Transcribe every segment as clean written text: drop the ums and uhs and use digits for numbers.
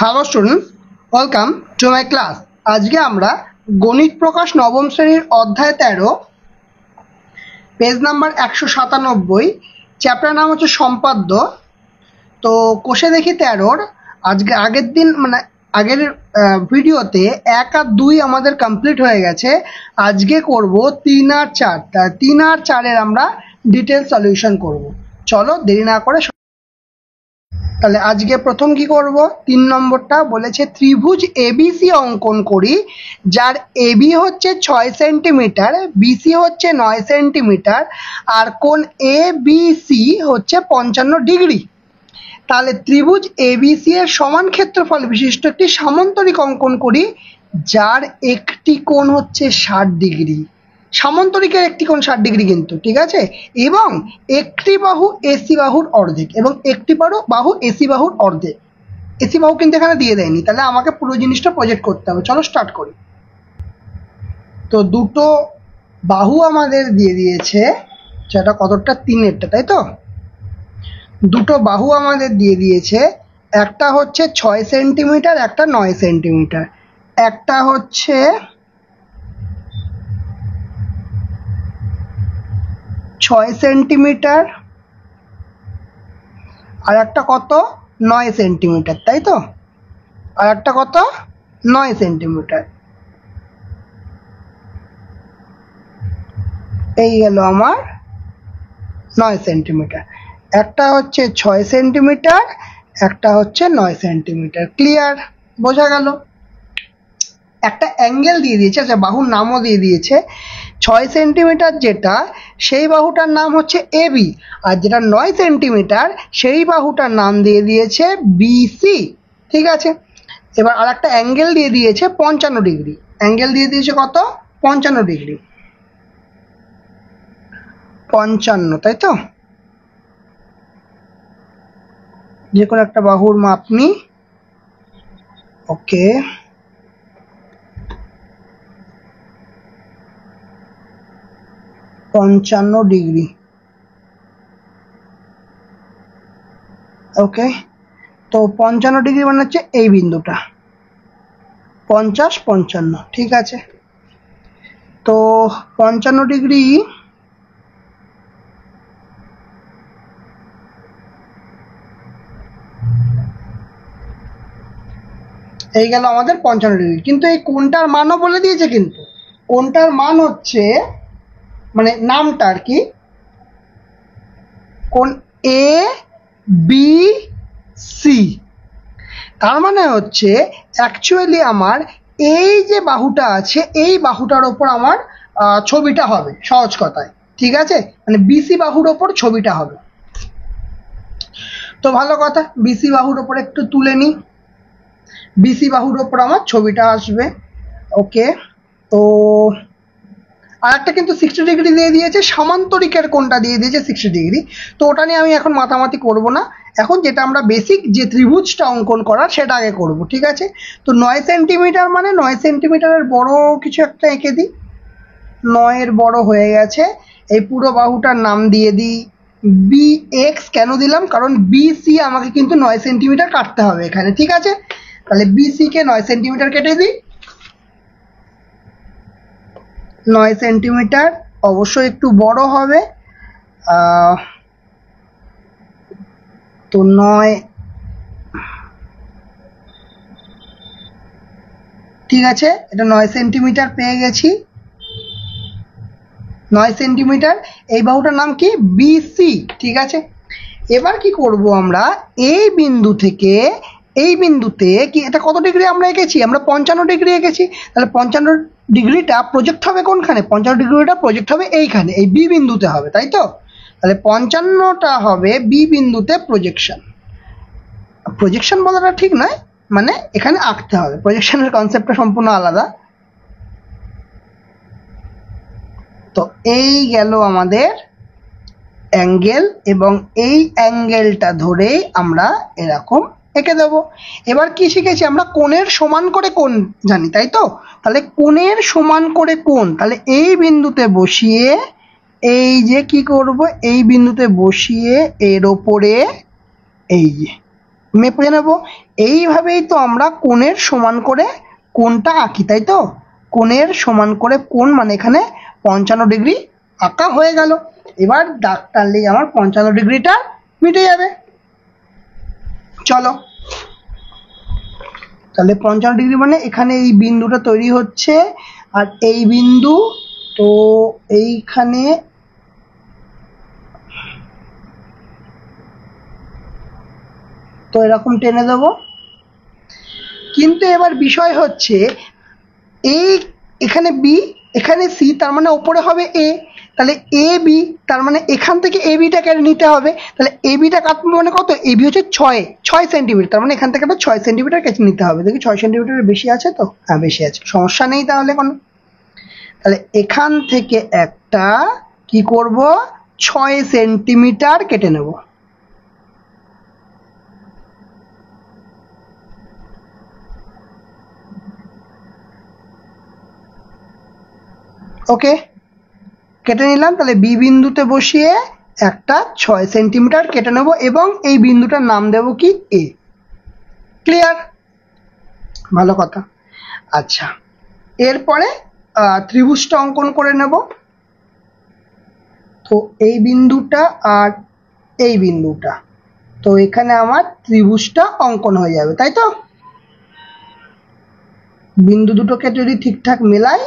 Hello students, welcome to my class. আজকে আমরা গণিত প্রকাশ নবম শ্রেণীর অধ্যায় 13, পেজ নাম্বার 197, চ্যাপ্টার নাম হচ্ছে সম্পাদ্য। তো কোষে দেখি 13-র আজকে আগের ভিডিওতে 1 আর 2 আমাদের কমপ্লিট হয়ে গেছে। আজকে করব 3 আর 4। 3 আর 4-এর আমরা ডিটেল সলিউশন করব। চলো দেরি না করে তাহলে আজকে প্রথম কি করব, 3 নম্বরটা বলেছে ত্রিভুজ এবিসি অঙ্কন করি, যার এবি হচ্ছে 6 সেন্টিমিটার, বিসি হচ্ছে 9 সেন্টিমিটার, আর কোণ এবিসি হচ্ছে 55 ডিগ্রি। তাহলে ত্রিভুজ এবিসি এর সমান ক্ষেত্রফল বিশিষ্ট একটি সামান্তরিক অঙ্কন করি, যার একটি কোণ হচ্ছে 60 ডিগ্রি। সামান্তরিকের একটি কোণ 60 ডিগ্রি কিন্তু, ঠিক আছে। এবং একটি বাহু এসি বাহুর অর্ধেক, এবং একটি বাহু এসি বাহুর অর্ধেক। এসি বাহু কিন্তু এখানে দিয়ে দেয়নি, তাহলে আমাকে পুরো জিনিসটা প্রজেক্ট করতে হবে। চলো স্টার্ট করি। তো দুটো বাহু আমাদের দিয়ে দিয়েছে, সেটা কতটা, 3-এরটা, তাই তো। দুটো বাহু আমাদের দিয়ে দিয়েছে, একটা হচ্ছে 6 সেন্টিমিটার, একটা 9 সেন্টিমিটার। একটা হচ্ছে 6 সেন্টিমিটার আর একটা কত, 9 সেন্টিমিটার, তাই তো। আর একটা কত, 9 সেন্টিমিটার। এই গেল আমার 9 সেন্টিমিটার। একটা হচ্ছে 6 সেন্টিমিটার, একটা হচ্ছে 9 সেন্টিমিটার। ক্লিয়ার, বোঝা গেল। একটা অ্যাঙ্গেল দিয়ে দিয়েছে, আচ্ছা বাহুর নামও দিয়ে দিয়েছে। 6 সেন্টিমিটার যেটা, সেই বাহুটার নাম হচ্ছে এবি, আর যেটা 9 সেন্টিমিটার সেই বাহুটার নাম দিয়ে দিয়েছে বিসি, ঠিক আছে। এবার আর একটা অ্যাঙ্গেল দিয়ে দিয়েছে 55 ডিগ্রি। অ্যাঙ্গেল দিয়ে দিয়েছে কত, 55 ডিগ্রি। 55, তাই তো। যে কোনো একটা বাহুর মাপ নি, ওকে। পঞ্চান্ন ডিগ্রি, ওকে। তো 55 ডিগ্রি মানে হচ্ছে এই বিন্দুটা, 50, 55, ঠিক আছে। তো 55 ডিগ্রি এই গেল আমাদের 55 ডিগ্রি। কিন্তু এই কোণটার মানও বলে দিয়েছে, কিন্তু কোণটার মান হচ্ছে, মানে নামটা আর কি, কোণ এ বি সি। তার মানে হচ্ছে অ্যাকচুয়ালি আমার এই যে বাহুটা আছে, এই বাহুটার ওপর আমার ছবিটা হবে, সহজ কথায়, ঠিক আছে। মানে বিসি বাহুর ওপর ছবিটা হবে। তো ভালো কথা, বিসি বাহুর ওপর একটু তুলে নিই। বিসি বাহুর ওপর আমার ছবিটা আসবে, ওকে। তো আর একটা কিন্তু 60 ডিগ্রি দিয়ে দিয়েছে, সামান্তরিকের কোণটা দিয়ে দিয়েছে 60 ডিগ্রি। তো ওটা নিয়ে আমি এখন মাতামাতি করব না। এখন যেটা আমরা বেসিক যে ত্রিভুজটা অঙ্কন করার, সেটা আগে করব, ঠিক আছে। তো 9 সেন্টিমিটার মানে 9 সেন্টিমিটারের বড় কিছু একটা এঁকে দিই। 9-এর বড় হয়ে গেছে। এই পুরো বাহুটার নাম দিয়ে দিই বিএক্স। কেন দিলাম, কারণ বিসি আমাকে কিন্তু 9 সেন্টিমিটার কাটতে হবে এখানে, ঠিক আছে। তাহলে বিসি কে 9 সেন্টিমিটার কেটে দিই। 9 সেন্টিমিটার অবশ্যই একটু বড় হবে, তো 9, ঠিক আছে। এটা 9 সেন্টিমিটার পেয়ে গেছি, 9 সেন্টিমিটার। এই বাহুটার নাম কি, বিসি, ঠিক আছে। এবার কি করব আমরা, এই বিন্দু থেকে এই বিন্দুতে কি, এটা কত ডিগ্রি আমরা এঁকেছি, আমরা 55 ডিগ্রি এঁকেছি। তাহলে 55 ডিগ্রিটা প্রজেক্ট হবে কোনখানে, 55 ডিগ্রিটা প্রজেক্ট হবে এইখানে, এই বি বিন্দুতে হবে, তাই তো। তাহলে 55টা হবে বি বিন্দুতে প্রজেকশন। প্রজেকশন বলাটা ঠিক নয়, মানে এখানে আঁকতে হবে, প্রজেকশনের কনসেপ্টটা সম্পূর্ণ আলাদা। তো এই গেল আমাদের অ্যাঙ্গেল, এবং এই অ্যাঙ্গেলটা ধরেই আমরা এরকম এঁকে দেব। এবার কি শিখেছি আমরা, কোণের সমান করে কোণ জানি, তাই তো। তাহলে কোণের সমান করে কোণ, তাহলে এই বিন্দুতে বসিয়ে, এই যে কি করব, এই বিন্দুতে বসিয়ে এর ওপরে এই যে মেপে নেব। এইভাবেই তো আমরা কোণের সমান করে কোণটা আঁকি, তাই তো? কোণের সমান করে কোণ মানে এখানে 55 ডিগ্রি আঁকা হয়ে গেল। এবার দাগ টানলেই আমার 55 ডিগ্রিটা মিটে যাবে। চলো, তাহলে 55 ডিগ্রি মানে এখানে এই বিন্দুটা তৈরি হচ্ছে, আর এই বিন্দু, তো এইখানে তো এরকম টেনে দেব। কিন্তু এবার বিষয় হচ্ছে এই এখানে বি, এখানে সি, তার মানে ওপরে হবে এ, তাহলে এ বি, তার মানে এখান থেকে এ বিটা কেটে নিতে হবে। তাহলে এ বিটা কাটবে মানে কত? এ বি হচ্ছে 6 সেন্টিমিটার, তার মানে এখান থেকে একটা 6 সেন্টিমিটার কেটে নিতে হবে। দেখি 6 সেন্টিমিটারের বেশি আছে তো? হ্যাঁ, বেশি আছে, সমস্যা নেই তাহলে কোনো। তাহলে এখান থেকে একটা কি করব, 6 সেন্টিমিটার কেটে নেব। ওকে, কেটে নিলাম। তাহলে বি বিন্দুতে বসিয়ে একটা 6 সেন্টিমিটার কেটে নেব এবং এই বিন্দুটার নাম দেব কি? এ। ক্লিয়ার? ভালো কথা। আচ্ছা, এরপরে ত্রিভুজটা অঙ্কন করে নেব। তো এই বিন্দুটা আর এই বিন্দুটা, তো এখানে আমার ত্রিভুজটা অঙ্কন হয়ে যাবে, তাই তো? বিন্দু দুটোকে যদি ঠিকঠাক মেলাই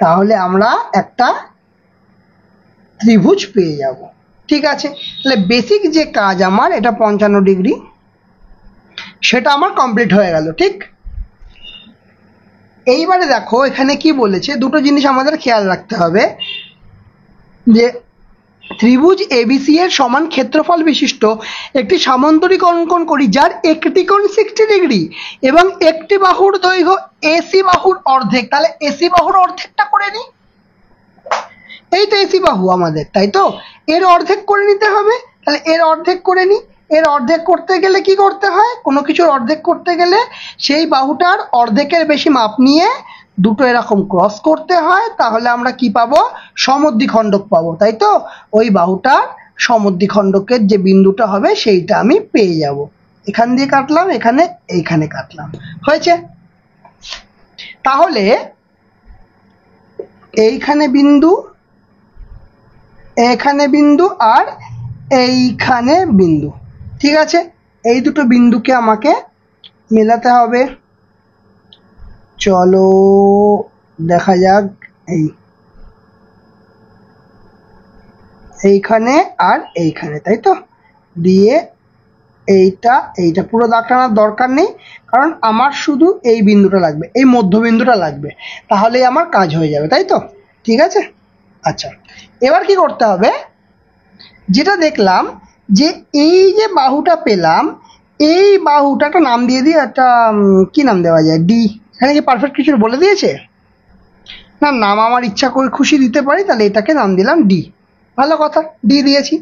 তাহলে আমরা একটা ত্রিভুজ পেয়ে যাব। ঠিক আছে, তাহলে বেসিক যে কাজ আমার, এটা 55 ডিগ্রি, সেটা আমার কমপ্লিট হয়ে গেল। ঠিক, এইবারে দেখো এখানে কি বলেছে, দুটো জিনিস আমাদের খেয়াল রাখতে হবে, যে ত্রিভুজ এবিসি এর সমান ক্ষেত্রফল বিশিষ্ট একটি সামান্তরিক অঙ্কন করি যার একটি কোণ 60 ডিগ্রি এবং একটি বাহুর দৈর্ঘ্য এসি বাহুর অর্ধেক। তাহলে এসি বাহুর অর্ধেকটা করে নিই। এই তো এসি বাহু আমাদের, তাই তো? এর অর্ধেক করে নিতে হবে। তাহলে এর অর্ধেক করে নিই। এর অর্ধেক করতে গেলে কি করতে হয়? কোনো কিছুর অর্ধেক করতে গেলে সেই বাহুটার অর্ধেকের বেশি মাপ নিয়ে দুটো এরকম ক্রস করতে হয়, তাহলে আমরা কি পাবো? সমদ্বিখণ্ডক পাবো, তাই তো? ওই বাহুটার সমদ্বিখণ্ডকের যে বিন্দুটা হবে সেইটা আমি পেয়ে যাব। এখান দিয়ে কাটলাম, এইখানে কাটলাম, হয়েছে। তাহলে এইখানে বিন্দু, এখানে বিন্দু আর এইখানে বিন্দু, ঠিক আছে? এই দুটো বিন্দুকে আমাকে মেলাতে হবে। চলো দেখা যাক, এইখানে আর এইখানে, তাই তো? দিয়ে এইটা পুরো দাগ টানার দরকার নেই, কারণ আমার শুধু এই বিন্দুটা লাগবে, এই মধ্যবিন্দুটা লাগবে, তাহলেই আমার কাজ হয়ে যাবে, তাই তো? ঠিক আছে। আচ্ছা, এবার কি করতে হবে, যেটা দেখলাম যে এই যে বাহুটা পেলাম, এই বাহুটা একটা নাম দিয়ে দিই, একটা কি নাম দেওয়া যায়? ডি। এখানে কি পারফেক্ট কিছু বলে দিয়েছে? না, নাম আমার ইচ্ছা করে খুশি দিতে পারি, তাহলে এটাকে নাম দিলাম ডি। ভালো কথা, ডি দিয়েছি।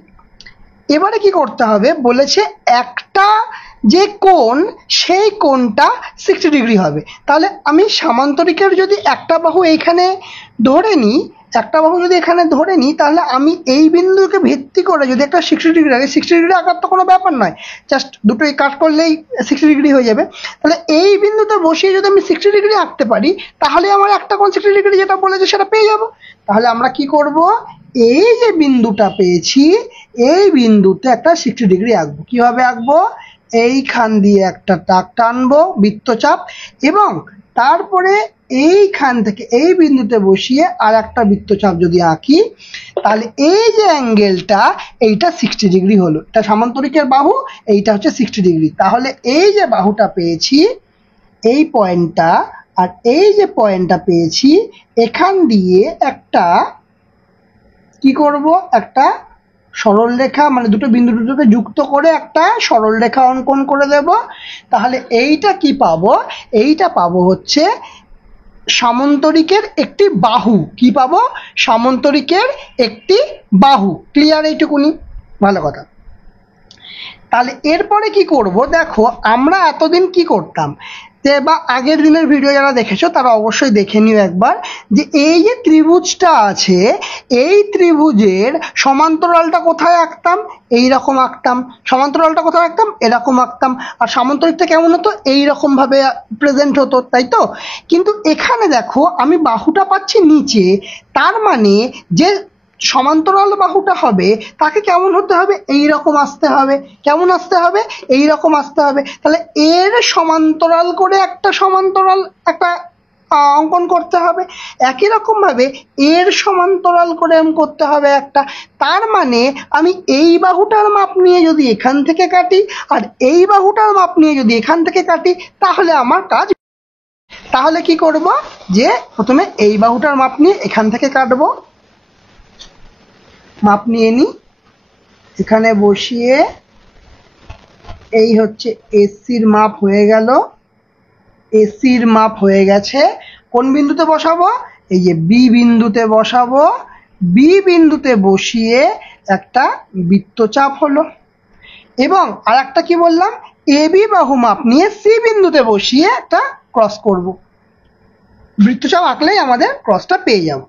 এবারে কি করতে হবে বলেছে, একটা যে কোণ, সেই কোণটা 60 ডিগ্রি হবে। তাহলে আমি সামান্তরিকের যদি একটা বাহু এইখানে ধরে নিই, তাহলে আমি এই বিন্দুকে ভিত্তি করে যদি একটা 60 ডিগ্রি আগে, 60 ডিগ্রি আঁকার তো কোনো ব্যাপার নয়, জাস্ট দুটোই কাট করলেই 60 ডিগ্রি হয়ে যাবে। তাহলে এই বিন্দুতে বসিয়ে যদি আমি 60 ডিগ্রি আঁকতে পারি, তাহলে আমার একটা কোণ 60 ডিগ্রি যেটা বলেছে সেটা পেয়ে যাবো। তাহলে আমরা কি করব, এই যে বিন্দুটা পেয়েছি, এই বিন্দুতে একটা 60 ডিগ্রি আঁকবো। কিভাবে আঁকবো? এইখান দিয়ে একটা দাগ টানবো বৃত্তচাপ, এবং তারপরে এইখান থেকে এই বিন্দুতে বসিয়ে আর একটা বৃত্তচাপ যদি আঁকি, তাহলে এই যে অ্যাঙ্গেলটা, এইটা 60 ডিগ্রি হলো। এটা সামান্তরিকের বাহু, এইটা হচ্ছে 60 ডিগ্রি। তাহলে এই যে বাহুটা পেয়েছি, এই পয়েন্টটা, আর এই যে পয়েন্টটা পেয়েছি, এখান দিয়ে একটা কি করব, একটা সরল রেখা, মানে দুটো বিন্দু দুটোকে যুক্ত করে একটা সরল রেখা অঙ্কন করে দেব। তাহলে এইটা কি পাবো? এইটা পাবো হচ্ছে সামান্তরিকের একটি বাহু। কি পাবো? সামান্তরিকের একটি বাহু। ক্লিয়ার এইটুকুনি? ভালো কথা। তাহলে এরপরে কি করব, দেখো আমরা এতদিন কি করতাম, যে বা আগের দিনের ভিডিও যারা দেখেছো তারা অবশ্যই দেখে নিও একবার, যে এই যে ত্রিভুজটা আছে এই ত্রিভুজের সমান্তরালটা কোথায় আঁকতাম, এইরকম আঁকতাম, সমান্তরালটা কোথায় আঁকতাম, এরকম আঁকতাম, আর সামান্তরিকটা কেমন হতো, এইরকম ভাবে প্রেজেন্ট হতো, তাই তো। কিন্তু এখানে দেখো আমি বাহুটা পাচ্ছি নিচে, তার মানে যে সমান্তরাল বাহুটা হবে তাকে কেমন হতে হবে, এই রকম আসতে হবে, কেমন আসতে হবে, এই রকম আসতে হবে। তাহলে এর সমান্তরাল করে একটা সমান্তরাল একটা অঙ্কন করতে হবে, একই রকম ভাবে এর সমান্তরাল করে করতে হবে একটা। তার মানে আমি এই বাহুটার মাপ নিয়ে যদি এখান থেকে কাটি আর এই বাহুটার মাপ নিয়ে যদি এখান থেকে কাটি তাহলে আমার কাজ। তাহলে কি করব, যে প্রথমে এই বাহুটার মাপ নিয়ে এখান থেকে কাটবো, মাপ নিয়ে নিই, এখানে বসিয়ে এই হচ্ছে এসির মাপ হয়ে গেল, এসির মাপ হয়ে গেছে। কোন বিন্দুতে বসাবো, এই যে বি বিন্দুতে বসাবো, বি বিন্দুতে বসিয়ে একটা বৃত্তচাপ হলো। এবং আর একটা কি বললাম, এ বি বাহু মাপ নিয়ে সি বিন্দুতে বসিয়ে একটা ক্রস করব, বৃত্তচাপ আঁকলেই আমাদের ক্রসটা পেয়ে যাব।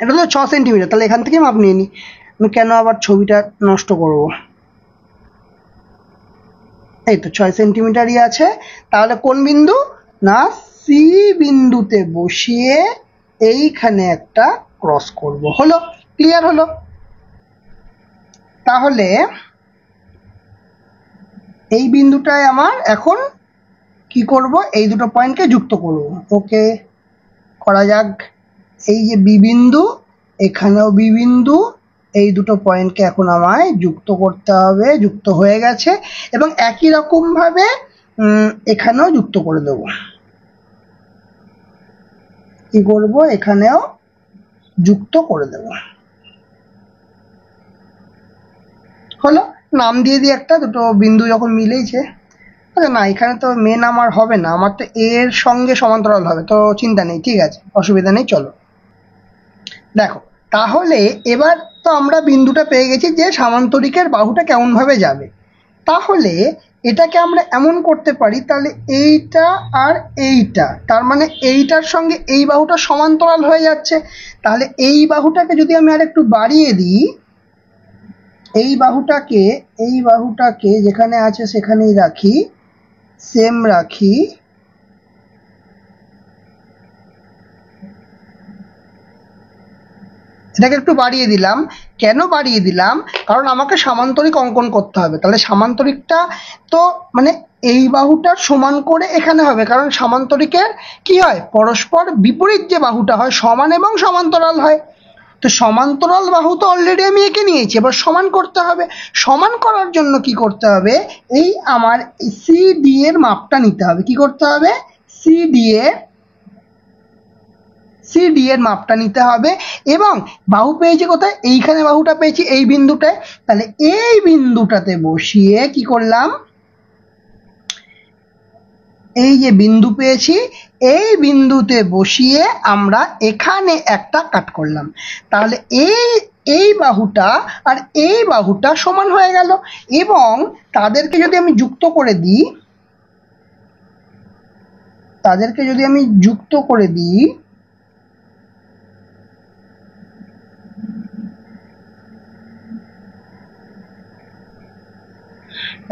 এটা হলো 6 সেন্টিমিটার। তাহলে এখান থেকে মাপ নিয়ে নিই, আমি কেন আবার ছবিটা নষ্ট করব, এই তো 6 সেন্টিমিটারই আছে। তাহলে কোন বিন্দু, না সি বিন্দুতে বসিয়ে এইখানে একটা ক্রস করব, হলো, ক্লিয়ার হলো। তাহলে এই বিন্দুটায় আমার এখন কি করব, এই দুটো পয়েন্টকে যুক্ত করব, ওকে করা যাক। এই যে বি বিন্দু, এখানেও বি বিন্দু, এই দুটো পয়েন্টকে এখন আমায় যুক্ত করতে হবে, যুক্ত হয়ে গেছে। এবং একই রকম ভাবে এখানেও যুক্ত করে দেব, কি করব, এখানেও যুক্ত করে দেব, হলো। নাম দিয়ে দিই একটা, দুটো বিন্দু যখন মিলেইছে। আচ্ছা না, এখানে তো মেন আমার হবে না, আমার তো এর সঙ্গে সমান্তরাল হবে, তো চিন্তা নেই, ঠিক আছে, অসুবিধা নেই। চলো দেখো, তাহলে এবার তো আমরা বিন্দুটা পেয়ে গেছি যে সামান্তরিকের বাহুটা কেমন ভাবে যাবে। তাহলে এটাকে আমরা এমন করতে পারি, তাহলে এইটা আর এইটা, তার মানে এইটার সঙ্গে এই বাহুটা সমান্তরাল হয়ে যাচ্ছে। তাহলে এই বাহুটাকে যদি আমি আর একটু বাড়িয়ে দিই, এই বাহুটাকে যেখানে আছে সেখানেই রাখি, সেম রাখি, এটাকে একটু বাড়িয়ে দিলাম। কেন বাড়িয়ে দিলাম, কারণ আমাকে সামান্তরিক অঙ্কন করতে হবে। তাহলে সামান্তরিকটা তো মানে এই বাহুটার সমান করে এখানে হবে, কারণ সামান্তরিকের কি হয়, পরস্পর বিপরীত যে বাহুটা হয় সমান এবং সমান্তরাল হয়। তো সমান্তরাল বাহু তো অলরেডি আমি এঁকে নিয়েছি, এবার সমান করতে হবে। সমান করার জন্য কি করতে হবে, এই আমার সি ডি এর মাপটা নিতে হবে। কি করতে হবে, সি ডি এর মাপটা নিতে হবে। এবং বাহু পেয়েছি কোথায়, এইখানে বাহুটা পেয়েছি এই বিন্দুটায়। তাহলে এই বিন্দুটাতে বসিয়ে কি করলাম, এই যে বিন্দু পেয়েছি এই বিন্দুতে বসিয়ে আমরা এখানে একটা কাট করলাম। তাহলে এই বাহুটা আর এই বাহুটা সমান হয়ে গেল। এবং তাদেরকে যদি আমি যুক্ত করে দিই,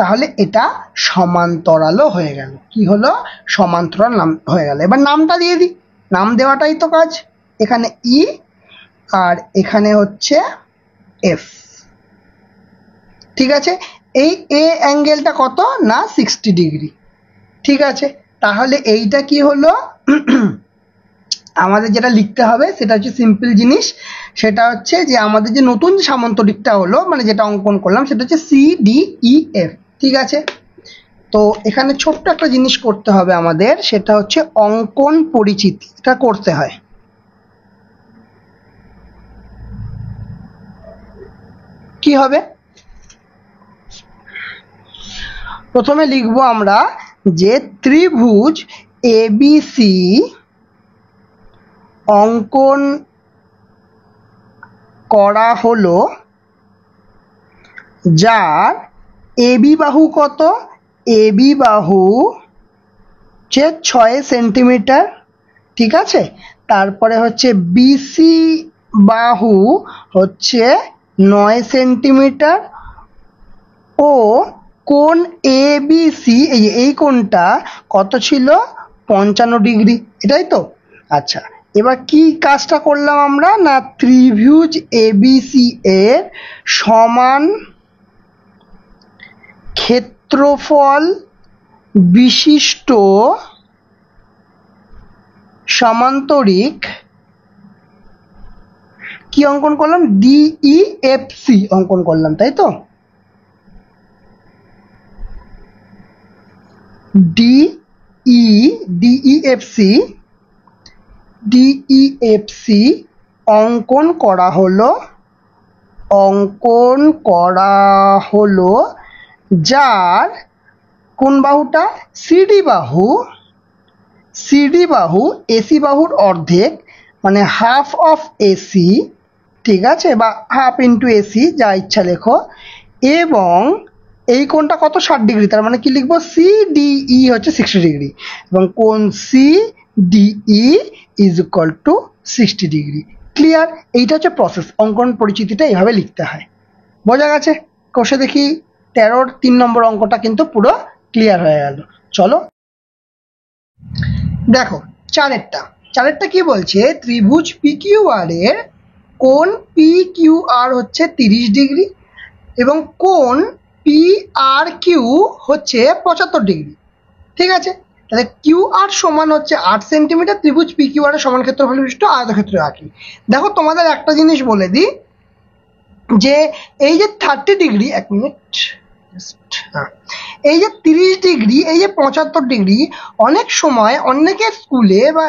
তাহলে এটা সমান্তরালও হয়ে গেল। কি হলো, সমান্তরাল নাম হয়ে গেল। এবার নামটা দিয়ে দিই, নাম দেওয়াটাই তো কাজ। এখানে ই আর এখানে হচ্ছে এফ, ঠিক আছে। এই এ অ্যাঙ্গেলটা কত, না 60 ডিগ্রি, ঠিক আছে। তাহলে এইটা কি হলো, আমাদের যেটা লিখতে হবে সেটা হচ্ছে সিম্পল জিনিস, সেটা হচ্ছে যে আমাদের যে নতুন সামান্তরিকটা হলো, মানে যেটা অঙ্কন করলাম সেটা হচ্ছে সি ডি ই এফ, ঠিক আছে। তো এখানে ছোট্ট একটা জিনিস করতে হবে আমাদের, সেটা হচ্ছে অঙ্কন পরিচিতি, এটা করতে হয়। কি হবে, প্রথমে লিখবো আমরা যে ত্রিভুজ এবিসি অঙ্কন করা হলো, যার এবি বাহু কত? এবি বাহু হচ্ছে 6 সেন্টিমিটার, ঠিক আছে। তারপরে হচ্ছে বিসি বাহু হচ্ছে 9 সেন্টিমিটার ও কোণ এবিসি এই কোণটা কত ছিল? 55 ডিগ্রি, এটাই তো। আচ্ছা, এবার কি কাজটা করলাম আমরা? না ত্রিভুজ এবিসি এর সমান ক্ষেত্রফল বিশিষ্ট সমান্তরিক কি অঙ্কন করলাম? ডিইএফসি অঙ্কন করলাম, তাই তো। ডিইএফসি অঙ্কন করা হলো যার কোন বাহুটা? সিডি বাহু এসি বাহুর অর্ধেক, মানে হাফ অফ এসি, ঠিক আছে, বা হাফ ইন্টু এসি, যা ইচ্ছা লেখো। এবং এই কোণটা কত? 60 ডিগ্রি, তার মানে কি লিখবো? সিডিই হচ্ছে 60 ডিগ্রি, এবং কোণ CDE is equal to 60 degree. Clear? এইটা হচ্ছে প্রসেস। অঙ্কন পরিচিতিটা এইভাবে লিখতে হয়। বোঝা গেছে? কষে দেখি 13-র 3 নম্বর অঙ্কটা কিন্তু পুরো ক্লিয়ার হয়ে গেল। চলো দেখো চারেরটা কি বলছে? ত্রিভুজ পিকিউআর এর কোণ পিকিউআর হচ্ছে 30 ডিগ্রি এবং কোণ পিআরকিউ হচ্ছে 75 ডিগ্রি, ঠিক আছে। তাহলে কিউআর সমান হচ্ছে 8 সেন্টিমিটার, ত্রিভুজ পিকিউআর এর সমান ক্ষেত্রফল বিশিষ্ট আয়তক্ষেত্র আঁকি। দেখো তোমাদের একটা জিনিস বলে দিই, যে এই যে 30 ডিগ্রি, এক মিনিট, এই যে 30 ডিগ্রি, এই যে 75 ডিগ্রি, অনেক সময় অনেকের স্কুলে বা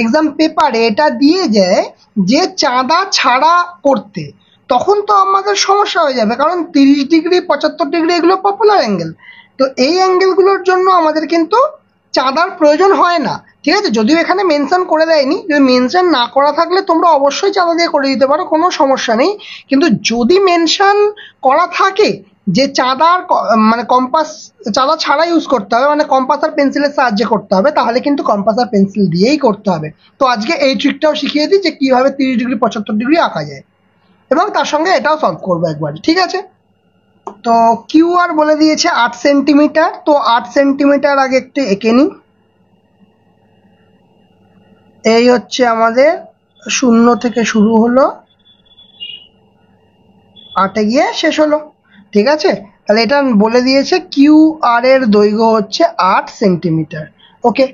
এক্সাম পেপারে এটা দিয়ে যায় যে চাঁদা ছাড়া করতে। তখন তো আমাদের সমস্যা হয়ে যাবে, কারণ 30 ডিগ্রি 75 ডিগ্রি এগুলো পপুলার অ্যাঙ্গেল। তো এই অ্যাঙ্গেলগুলোর জন্য আমাদের কিন্তু চাঁদার প্রয়োজন হয় না, ঠিক আছে। যদিও এখানে মেনশন করে দেয়নি, যদি মেনশন না করা থাকলে তোমরা অবশ্যই চাঁদা দিয়ে করে দিতে পারো, কোনো সমস্যা নেই। কিন্তু যদি মেনশন করা থাকে যে চাঁদার মানে কম্পাস চাঁদা ছাড়া ইউজ করতে হবে, মানে কম্পাস আর পেন্সিলের সাহায্যে করতে হবে, তাহলে কিন্তু কম্পাস আর পেন্সিল দিয়েই করতে হবে। তো আজকে এই ট্রিকটাও শিখিয়ে দিই যে কিভাবে 30 ডিগ্রি 75 ডিগ্রি আঁকা যায়, এবং তার সঙ্গে এটাও সলভ করবো একবার, ঠিক আছে। তো কিউআর বলে দিয়েছে 8 সেন্টিমিটার, তো 8 সেন্টিমিটার আগে একটু এঁকে নিই। এই হচ্ছে আমাদের 0 থেকে শুরু হলো, 8-এ গিয়ে শেষ হলো, ঠিক আছে। তাহলে এটা বলে দিয়েছে কিউআর এর দৈর্ঘ্য হচ্ছে 8 সেন্টিমিটার। ওকে,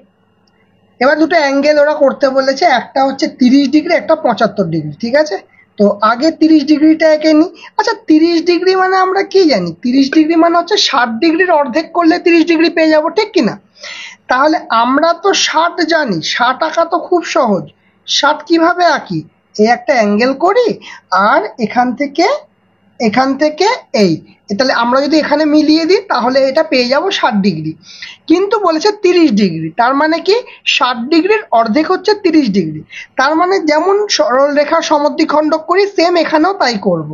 এবার দুটো অ্যাঙ্গেল ওরা করতে বলেছে, একটা হচ্ছে 30 ডিগ্রি, একটা 75 ডিগ্রি, ঠিক আছে। তো আগে 30 ডিগ্রিটা এঁকে নিই। আচ্ছা, 30 ডিগ্রি মানে আমরা কি জানি? 30 ডিগ্রি মানে হচ্ছে 60 ডিগ্রির অর্ধেক করলে 30 ডিগ্রি পেয়ে যাবো, ঠিক কিনা? তাহলে আমরা তো 60 জানি, 60 আঁকা তো খুব সহজ। 60 কিভাবে আঁকি? এই একটা অ্যাঙ্গেল করি, আর এখান থেকে এই, তাহলে আমরা যদি এখানে মিলিয়ে দিই তাহলে এটা পেয়ে যাব 60 ডিগ্রি। কিন্তু বলেছে 30 ডিগ্রি, তার মানে কি 60 ডিগ্রির অর্ধেক হচ্ছে 30 ডিগ্রি। তার মানে যেমন সরল রেখার সমদ্বিখণ্ডক করি, সেম এখানেও তাই করব।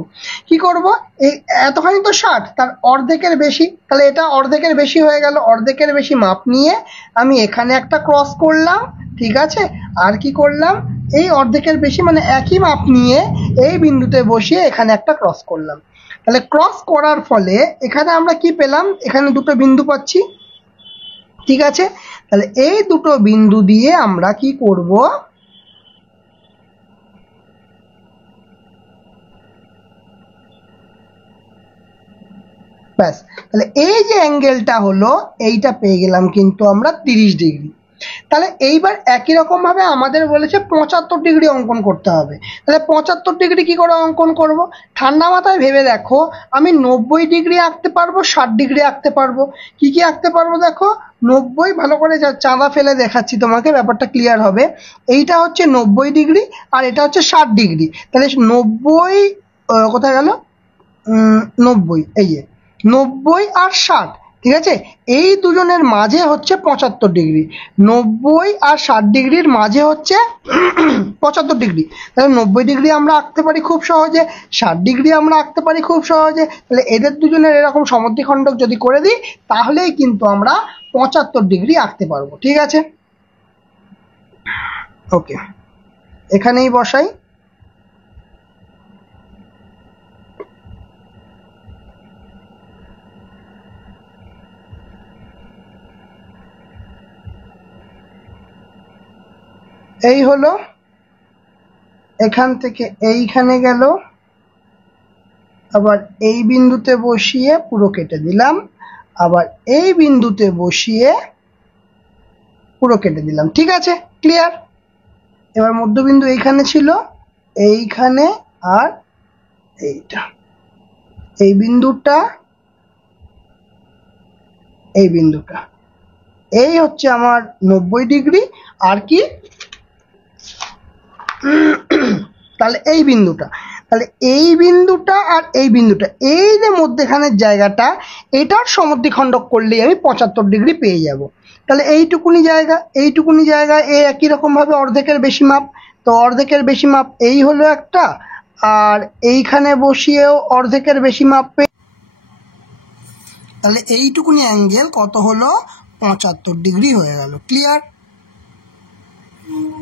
কি করব? এই এতখানি তো 60, তার অর্ধেকের বেশি, তাহলে এটা অর্ধেকের বেশি হয়ে গেল। অর্ধেকের বেশি মাপ নিয়ে আমি এখানে একটা ক্রস করলাম, ঠিক আছে। আর কি করলাম? এই অর্ধেকের বেশি মানে একই মাপ নিয়ে এই বিন্দুতে বসিয়ে এখানে একটা ক্রস করলাম। তাহলে ক্রস করার ফলে এখানে আমরা কি পেলাম? এখানে দুটো বিন্দু পাচ্ছি, ঠিক আছে। তাহলে এই দুটো বিন্দু দিয়ে আমরা কি করব? ব্যাস, তাহলে এই যে অ্যাঙ্গেলটা হলো, এইটা পেয়ে গেলাম কিন্তু আমরা 30 ডিগ্রি। তাহলে এইবার একই রকম ভাবে আমাদের বলেছে 75 ডিগ্রি অঙ্কন করতে হবে। তাহলে 75 ডিগ্রি কি করে অঙ্কন করব? ঠান্ডা মাথায় ভেবে দেখো, আমি 90 ডিগ্রি আঁকতে পারবো, 60 ডিগ্রি আঁকতে পারবো। কি কি আঁকতে পারবো দেখো? 90, ভালো করে চাঁদা ফেলে দেখাচ্ছি তোমাকে, ব্যাপারটা ক্লিয়ার হবে। এইটা হচ্ছে 90 ডিগ্রি আর এটা হচ্ছে 60 ডিগ্রি। তাহলে 90 কোথায় গেল? 90, এই যে 90 আর 60, ঠিক আছে, এই দুজনের মাঝে হচ্ছে 75 ডিগ্রি, 90 আর 60 ডিগ্রির মাঝে হচ্ছে 75 ডিগ্রি। তাহলে 90 ডিগ্রি আমরা আঁকতে পারি খুব সহজে, 60 ডিগ্রি আমরা আঁকতে পারি খুব সহজে। তাহলে এদের দুজনের এরকম সমদ্বিখণ্ডক যদি করে দিই তাহলেই কিন্তু আমরা 75 ডিগ্রি আঁকতে পারবো। ঠিক আছে, ওকে, এখানেই বসাই। এই হলো, এখান থেকে এইখানে গেল, আবার এই বিন্দুতে বসিয়ে পুরো কেটে দিলাম, আবার এই বিন্দুতে বসিয়ে পুরো কেটে দিলাম। ঠিক আছে, ক্লিয়ার। এবার মধ্যবিন্দু এইখানে ছিল, এইখানে আর এইটা, এই বিন্দুটা, এই বিন্দুটা, এই হচ্ছে আমার 90 ডিগ্রি। আর কি, তাহলে এই বিন্দুটা, তাহলে এই বিন্দুটা আর এই বিন্দুটা, এই যে মধ্যখানের জায়গাটা, এটার সমদ্বিখণ্ডক করলেই আমি 75 ডিগ্রি পেয়ে যাব। তাহলে এইটুকুনি জায়গা এ একই রকম ভাবে অর্ধেকের বেশি মাপ, তো অর্ধেকের বেশি মাপ এই হলো একটা, আর এইখানে বসিয়েও অর্ধেকের বেশি মাপ পেয়ে, তাহলে এইটুকুনি অ্যাঙ্গেল কত হলো, 75 ডিগ্রি হয়ে গেল। ক্লিয়ার?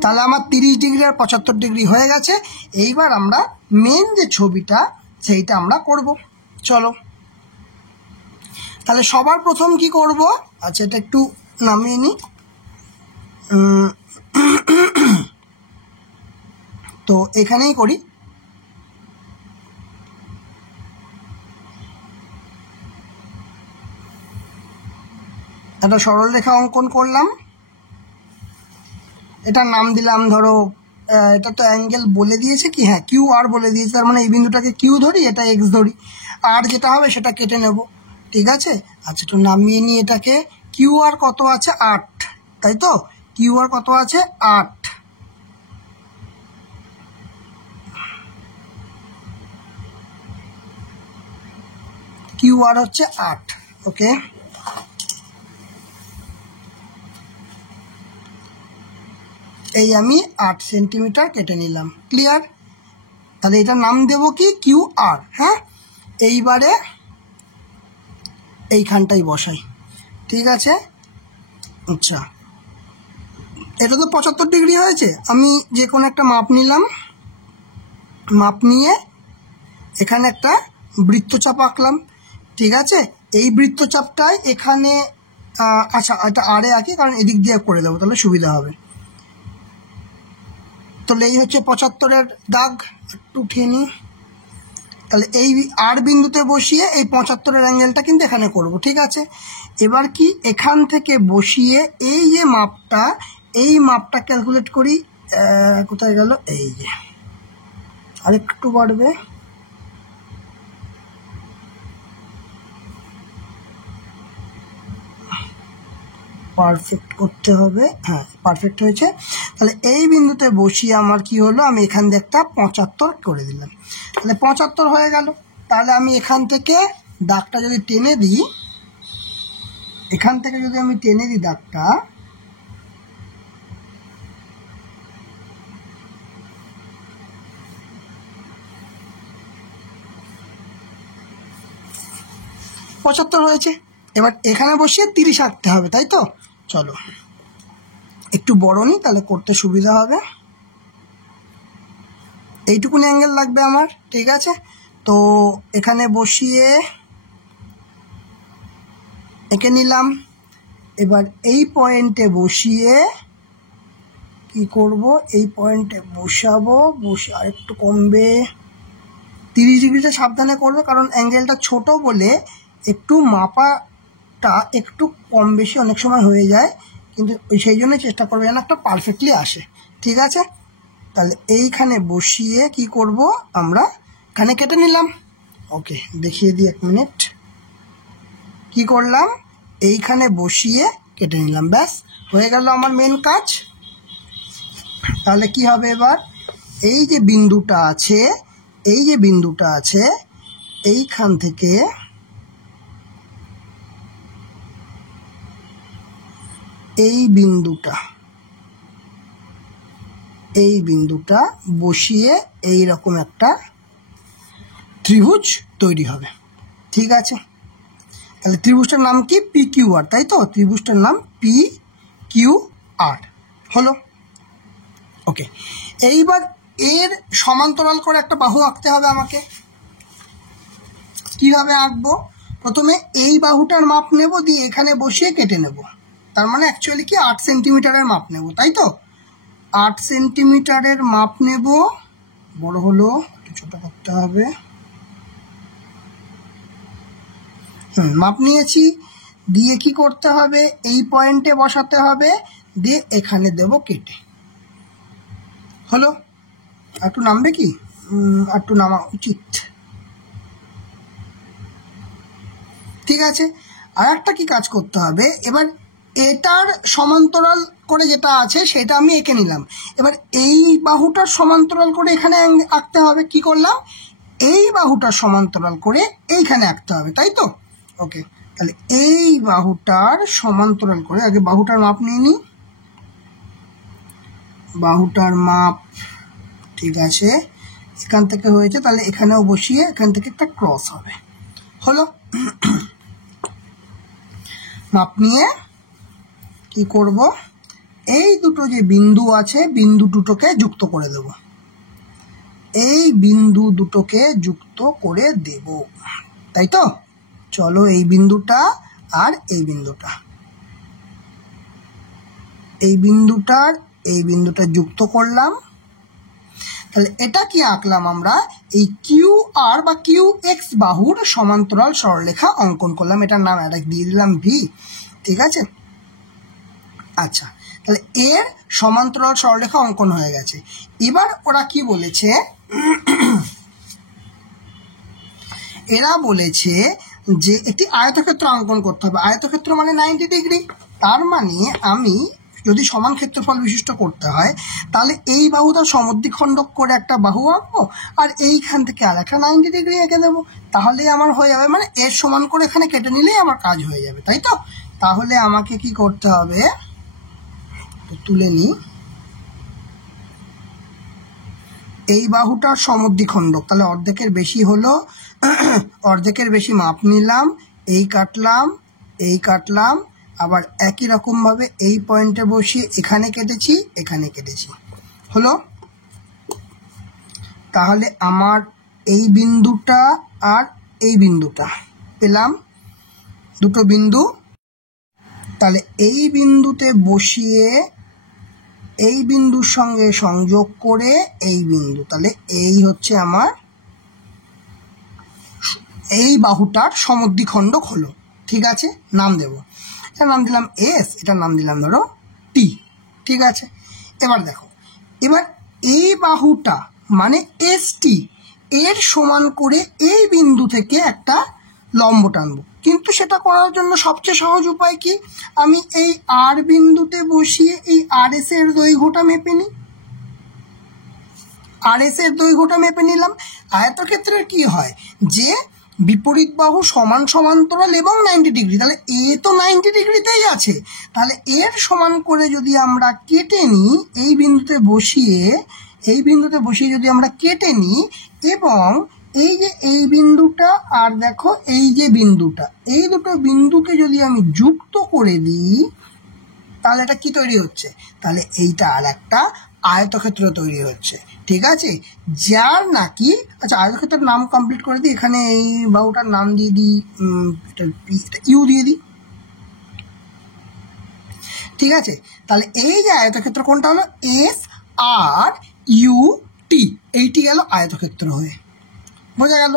তাহলে আমার 30 ডিগ্রি আর 75 ডিগ্রি হয়ে গেছে। এইবার আমরা মেন যে ছবিটা সেইটা আমরা করব। চলো, তাহলে সবার প্রথম কি করব, আচ্ছা এটা একটু নামিয়ে নিই। তো এখানেই করি। একটা সরলরেখা অঙ্কন করলাম, এটার নাম দিলাম ধরো, এটা তো অ্যাঙ্গেল বলে দিয়েছে কি, হ্যাঁ কিউ আর বলে দিয়েছে, তার মানে এই বিন্দুটাকে কিউ ধরি, এটা এক্স ধরি, আর যেটা হবে সেটা কেটে নেব। ঠিক আছে, আচ্ছা একটু নামিয়ে নিই এটাকে। কিউ আর কত আছে 8, তাই তো, কিউ আর কত আছে 8, কিউ আর হচ্ছে 8। ওকে, এই আমি 8 সেন্টিমিটার কেটে নিলাম। ক্লিয়ার? তাহলে এটার নাম দেব কি, কিউ আর। হ্যাঁ, এইবারে এইখানটাই বসাই। ঠিক আছে, আচ্ছা এটা তো 75 ডিগ্রি হয়েছে, আমি যে কোনো একটা মাপ নিলাম, মাপ নিয়ে এখানে একটা বৃত্তচাপ আঁকলাম। ঠিক আছে, এই বৃত্তচাপটাই এখানে, আচ্ছা এটা আরে আঁকি কারণ এদিক দিয়ে করে দেবো তাহলে সুবিধা হবে। তাহলে এই হচ্ছে 75-এর দাগ, একটু উঠিয়ে নিই। তাহলে এই আর বিন্দুতে বসিয়ে এই 75-এর অ্যাঙ্গেলটা কিন্তু এখানে করব। ঠিক আছে, এবার কি এখান থেকে বসিয়ে এই যে মাপটা, এই মাপটা ক্যালকুলেট করি। কোথায় গেল, এই যে আরেকটু বাড়বে, পারফেক্ট করতে হবে। হ্যাঁ পারফেক্ট হয়েছে। তাহলে এই বিন্দুতে বসিয়ে আমার কি হলো, আমি এখান থেকে একটা 75 করে দিলাম, তাহলে 75 হয়ে গেল। তাহলে আমি এখান থেকে দাগটা যদি টেনে দিই, এখান থেকে যদি আমি টেনে দিই দাগটা, পঁচাত্তর হয়েছে। এবার এখানে বসিয়ে 30 আঁকতে হবে, তাই তো। চলো একটু বড় নিই তাহলে করতে সুবিধা হবে। এইটুকুনি অ্যাঙ্গেল লাগবে আমার। ঠিক আছে, তো এখানে বসিয়ে এঁকে নিলাম। এবার এই পয়েন্টে বসিয়ে কি করব, এই পয়েন্টে বসাবো, বসে আর একটু কমবে, 30 ডিগ্রিতে সাবধানে করবে কারণ অ্যাঙ্গেলটা ছোট বলে একটু মাপাটা একটু কম বেশি অনেক সময় হয়ে যায়, কিন্তু সেই জন্য চেষ্টা করবে যেন একটা পারফেক্টলি আসে। ঠিক আছে, তাহলে এইখানে বসিয়ে কি করব, আমরা এখানে কেটে নিলাম। ওকে দেখিয়ে দিই 1 মিনিট, কি করলাম, এইখানে বসিয়ে কেটে নিলাম, ব্যাস হয়ে গেল আমার মেন কাজ। তাহলে কি হবে, এবার এই যে বিন্দুটা আছে, এই যে বিন্দুটা আছে, এইখান থেকে এই বিন্দুটা বসিয়ে এই রকম একটা ত্রিভুজ তৈরি হবে। ঠিক আছে, তাহলে ত্রিভুজটার নাম কি? PQR, তাই তো? ত্রিভুজটার নাম PQR হলো। ওকে, এইবার এর সমান্তরাল করে একটা বাহু আঁকতে হবে আমাকে। কিভাবে আঁকবো? প্রথমে এই বাহুটার মাপ নেব, দিয়ে এখানে বসিয়ে কেটে নেব। তার মানে অ্যাকচুয়ালি কি 8 সেন্টিমিটারের মাপ নেব, তাই তো? 8 সেন্টিমিটারের মাপ নেব। বড় হলো, একটু ছোট করতে হবে। মাপ নিয়েছি, দিয়ে কি করতে হবে? এই পয়েন্টে বসাতে হবে, দিয়ে এখানে দেব কেটে। হলো। একটু নামবে কি? একটু নামা উচিত। ঠিক আছে, আর একটা কি কাজ করতে হবে? এবার এটার সমান্তরাল করে যেটা আছে সেটা আমি এঁকে নিলাম। এবার এই বাহুটার সমান্তরাল করে এখানে আঁকতে হবে। কি করলাম? এই বাহুটার সমান্তরাল করে এইখানে আঁকতে হবে, তাই তো? ওকে, তাহলে এই বাহুটার সমান্তরাল করে আগে বাহুটার মাপ নিয়ে নিই। বাহুটার মাপ ঠিক আছে, এখান থেকে হয়েছে, তাহলে এখানেও বসিয়ে এখান থেকে একটা ক্রস হবে। হলো। মাপ নিয়ে কি করব? এই দুটো যে বিন্দু আছে, বিন্দু দুটোকে যুক্ত করে দেব। এই বিন্দু দুটোকে যুক্ত করে দেব, তাই তো? চলো, এই বিন্দুটা আর এই বিন্দুটা, এই বিন্দুটা যুক্ত করলাম। তাহলে এটা কি আঁকলাম আমরা? এই QR বা QX বাহুর সমান্তরাল সরলরেখা অঙ্কন করলাম। এটার নাম এটা দিয়ে দিলাম V। ঠিক আছে, আচ্ছা, তাহলে এর সমান্তরাল সরলরেখা অঙ্কন হয়ে গেছে। এবার ওরা কি বলেছে? এরা বলেছে যে একটি আয়তক্ষেত্র অঙ্কন করতে হবে। আয়তক্ষেত্র মানে 90 ডিগ্রি। তার মানে আমি যদি সমান ক্ষেত্রফল বিশিষ্ট করতে হয়, তাহলে এই বাহুটা সমদ্বিখণ্ডক করে একটা বাহু আঁকবো, আর এইখান থেকে আর একটা 90 ডিগ্রি এঁকে দেবো। তাহলেই আমার হয়ে যাবে, মানে এর সমান করে এখানে কেটে নিলেই আমার কাজ হয়ে যাবে, তাই তো? তাহলে আমাকে কি করতে হবে? তুলে নিই। এই বাহুটার সমদ্বিখণ্ডক, তাহলে অর্ধেকের বেশি হলো, অর্ধেকের বেশি মাপ নিলাম, এই কাটলাম, আবার একই রকম ভাবে এই পয়েন্টে বসিয়ে এখানে কেটেছি। হলো। তাহলে আমার এই বিন্দুটা আর এই বিন্দুটা পেলাম, দুটো বিন্দু। তাহলে এই বিন্দুতে বসিয়ে এই বিন্দুর সঙ্গে সংযোগ করে এই বিন্দু, তাহলে এই হচ্ছে আমার এই বাহুটার সমদ্বিখণ্ডক হলো। ঠিক আছে, নাম দেব। এটার নাম দিলাম S, এটার নাম দিলাম ধরো T। ঠিক আছে, এবার দেখো, এবার এই বাহুটা মানে ST এর সমান করে এই বিন্দু থেকে একটা লম্ব টানবো। কিন্তু সেটা করার জন্য সবচেয়ে সহজ উপায় কি? আমি এই R বিন্দুতে বসিয়ে এই RS এর দৈর্ঘ্যটা মেপে নিই। RS এর দৈর্ঘ্যটা মেপে নিলাম। আয়তক্ষেত্রের কি হয় যে বিপরীত বাহু সমান সমান্তরাল এবং 90 ডিগ্রি, তাহলে এ তো 90 ডিগ্রিতেই আছে। তাহলে এর সমান করে যদি আমরা কেটে নিই, এই বিন্দুতে বসিয়ে যদি আমরা কেটে নিই, এবং এই যে এই বিন্দুটা আর দেখো এই যে বিন্দুটা, এই দুটো বিন্দুকে যদি আমি যুক্ত করে দিই, তাহলে এটা কি তৈরি হচ্ছে? তাহলে এইটা আর একটা আয়তক্ষেত্র তৈরি হচ্ছে। ঠিক আছে, যার নাকি, আচ্ছা আয়তক্ষেত্রের নাম কমপ্লিট করে দিই। এখানে এই বাহুটার নাম দিয়ে দিই, ইউ দিয়ে দিই। ঠিক আছে, তাহলে এই যে আয়তক্ষেত্র কোনটা হলো? SRUT, এইটি গেল আয়তক্ষেত্র হয়ে। বোঝা গেল?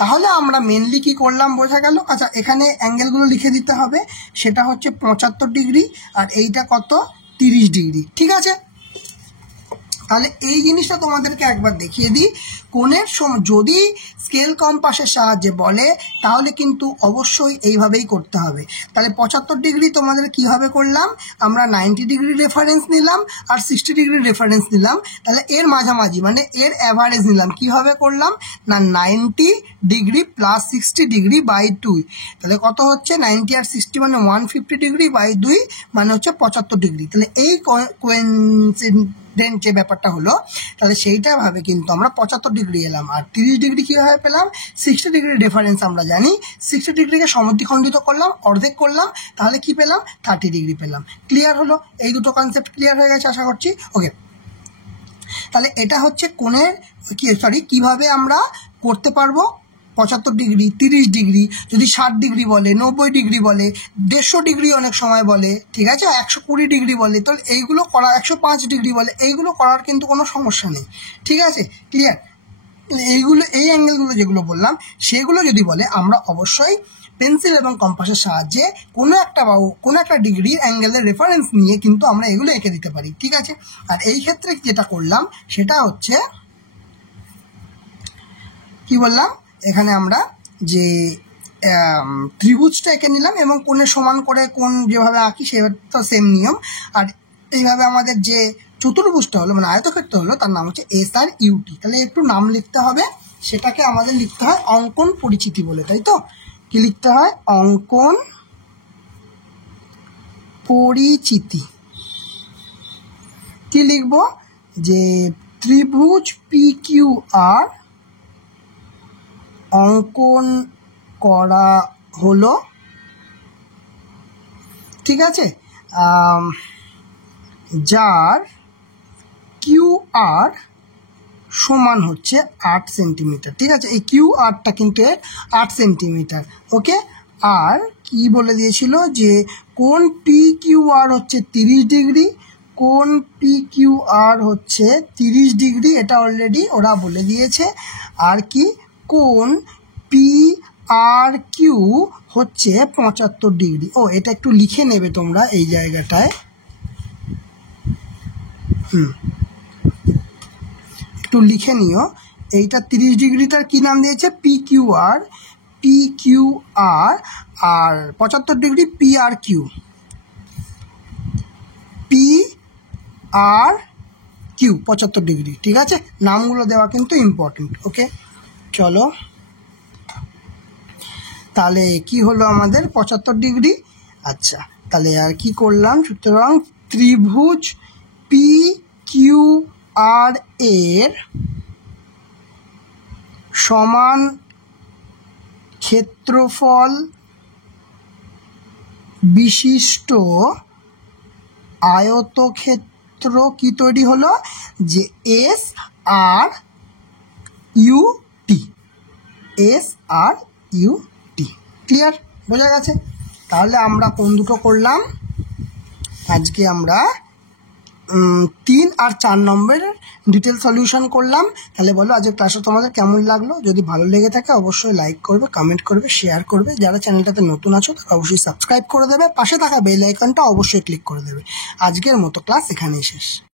তাহলে আমরা মেনলি কি করলাম বোঝা গেল। আচ্ছা, এখানে অ্যাঙ্গেলগুলো লিখে দিতে হবে। সেটা হচ্ছে 75 ডিগ্রি, আর এইটা কত? 30 ডিগ্রি। ঠিক আছে, তাহলে এই জিনিসটা তোমাদেরকে একবার দেখিয়ে দিই। কোণের যদি স্কেল কম্পাসের সাহায্যে বলে তাহলে কিন্তু অবশ্যই এইভাবেই করতে হবে। তাহলে 75 ডিগ্রি তোমাদের কিভাবে করলাম, আমরা 90 ডিগ্রি রেফারেন্স নিলাম আর 60 ডিগ্রি রেফারেন্স নিলাম, তাহলে এর মাঝামাঝি মানে এর অ্যাভারেজ নিলাম। কিভাবে করলাম না 90 ডিগ্রি প্লাস 60 ডিগ্রি বাই 2, তাহলে কত হচ্ছে 90 আর 60 মানে 150 ডিগ্রি বাই 2 মানে হচ্ছে 75 ডিগ্রি। তাহলে এই কোইন্সিডেন্ট যে ব্যাপারটা হলো, তাহলে সেইটা ভাবে কিন্তু আমরা 75 ডিগ্রি এলাম। আর 30 ডিগ্রি কিভাবে পেলাম, 60 ডিগ্রি রেফারেন্স আমরা জানি, 60 ডিগ্রিকে সমদ্বিখণ্ডিত করলাম, অর্ধেক করলাম, তাহলে কি পেলাম 30 ডিগ্রি পেলাম। ক্লিয়ার হলো? এই দুটো কনসেপ্ট ক্লিয়ার হয়ে গেছে আশা করছি। ওকে, তাহলে এটা হচ্ছে কোণের কিভাবে আমরা করতে পারবো 75 ডিগ্রি, 30 ডিগ্রি, যদি 60 ডিগ্রি বলে, 90 ডিগ্রি বলে, 150 ডিগ্রি অনেক সময় বলে, ঠিক আছে, 120 ডিগ্রি বলে, তাহলে এইগুলো করা, 105 ডিগ্রি বলে, এইগুলো করার কিন্তু কোনো সমস্যা নেই। ঠিক আছে, ক্লিয়ার? এইগুলো, এই অ্যাঙ্গেলগুলো যেগুলো বললাম সেগুলো যদি বলে, আমরা অবশ্যই পেন্সিল এবং কম্পাসের সাহায্যে কোনো একটা ডিগ্রির অ্যাঙ্গেলের রেফারেন্স নিয়ে কিন্তু আমরা এগুলো এঁকে দিতে পারি। ঠিক আছে, আর এই ক্ষেত্রে যেটা করলাম সেটা হচ্ছে কি বললাম, এখানে আমরা যে ত্রিভুজটা এঁকে নিলাম এবং কোণের সমান করে কোণ যেভাবে আঁকি সেভাবে তো সেম নিয়ম। আর এইভাবে আমাদের যে চতুর্ভুজটা হলো মানে আয়তক্ষেত্র হলো, তার নাম হচ্ছে এস আর ইউটি। তাহলে একটু নাম লিখতে হবে, সেটাকে আমাদের লিখতে হয় অঙ্কন পরিচিতি বলে, তাই তো? কি লিখতে হয়? অঙ্কন পরিচিতি। কি লিখবো? যে ত্রিভুজ পি কিউ আর অঙ্কন করা হলো। ঠিক আছে, যার কিউ আর সমান হচ্ছে 8 সেন্টিমিটার। ঠিক আছে, এই কিউ আরটা কিন্তু 8 সেন্টিমিটার। ওকে, আর কি বলে দিয়েছিল যে কোণ পি কিউ আর হচ্ছে 30 ডিগ্রি, কোণ পি কিউ আর হচ্ছে 30 ডিগ্রি, এটা অলরেডি ওরা বলে দিয়েছে। আর কি, কোণ পি আর কিউ হচ্ছে 75 ডিগ্রি। ও, এটা একটু লিখে নেবে তোমরা এই জায়গাটায়, একটু লিখে নিও। এইটা 30 ডিগ্রিটার কি নাম দিয়েছে? P Q R, P Q R, আর 75 degree P R Q, P R Q 75 degree. ঠিক আছে, নামগুলো দেওয়া কিন্তু ইম্পর্টেন্ট। ওকে, চলো, তাহলে কি হলো আমাদের 75 ডিগ্রি। আচ্ছা, তাহলে আর কি করলাম, সুতরাং ত্রিভুজ পি কিউ আর এর সমান ক্ষেত্রফল বিশিষ্ট আয়তক্ষেত্র কি তৈরি হলো, যে S are U T, S are U T. Clear? বোঝা গেছে? তাহলে আমরা কোন দুটো করলাম আজকে? আমরা 3 আর 4 নম্বরের ডিটেল সলিউশন করলাম। তাহলে বলো আজকের ক্লাসটা তোমাদের কেমন লাগলো? যদি ভালো লেগে থাকে অবশ্যই লাইক করবে, কমেন্ট করবে, শেয়ার করবে। যারা চ্যানেলটাতে নতুন আছো তারা অবশ্যই সাবস্ক্রাইব করে দেবে, পাশে থাকা বেল আইকনটা অবশ্যই ক্লিক করে দেবে। আজকের মতো ক্লাস এখানেই শেষ।